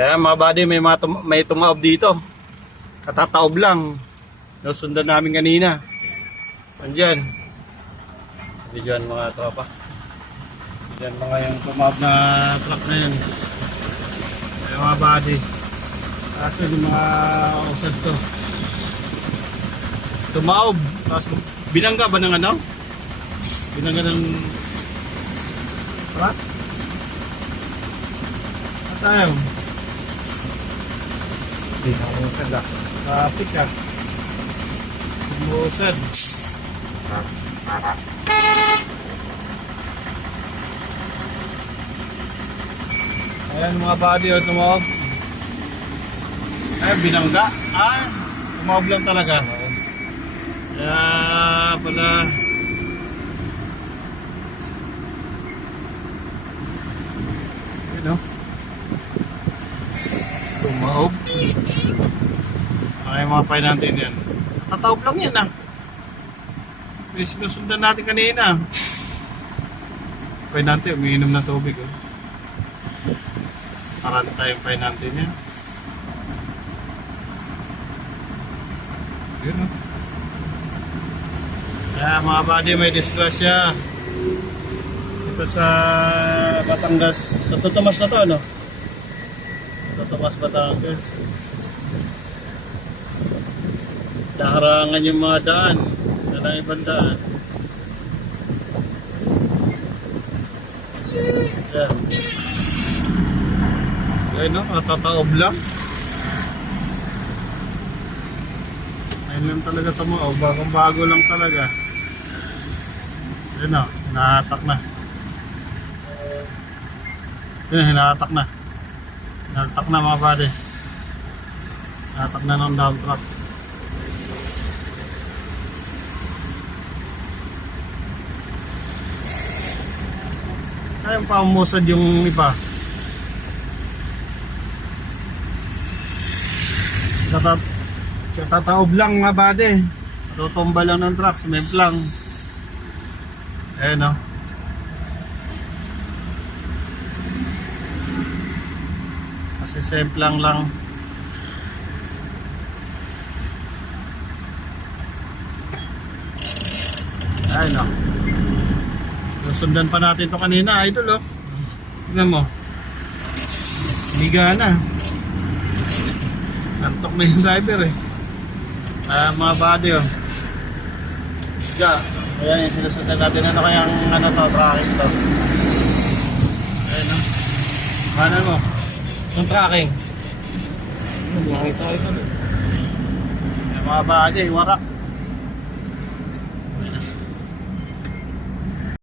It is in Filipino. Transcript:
Ayan mga buddy, may tumaob dito. Katataob lang. Nasundan namin kanina. Andyan. Andyan mga tropa. Andyan mga yung tumaob na truck na yun. Ayan mga buddy. Kaso yung mga usad to. Tumaob. Kaso binangga ba ng ano? Binangga ng truck? At ayaw. Hindi na umusad ah. Traffic ah. Umusad. Ayan mga buddy o tumawag. Ayan binangga. Ah, tumawag lang talaga. Kaya pala. Ayan o. Tumaob. Ay mga pay natin yan. Tataob lang yan ah. May sinusundan natin kanina. Pay natin, umiinom ng tubig oh. Parang tayong pay natin yan. Yun oh. Kaya mga buddy, may disgrasya. Ito sa Batangas. Sa Totomas na to ano? Totomas Batangas. Naharangan yung mga daan. Walang ibang daan. Yan. Yan no, natataob lang. Ayun lang talaga tumaob. Bagong bago lang talaga. Yan no, hinahatak na. Yan, hinahatak na. Hinahatak na mga buddy. Hinahatak na ng dump truck. Ayun pa umusad yung iba. Katataob lang mga bade. Tutumba lang ng truck, cement lang. Ayun o. Kasi semplang lang. Ayun o. Sundan pa natin ito kanina, idol oh. Tignan mo. Higa na. Nantok na yung driver eh. Mga body oh. Higa. Ayan yung sinusundan natin. Ano kayang ano to, tracking to. Ayan oh. Ano mo? Yung tracking. Ano, buhay tayo ito. Mga body, warak.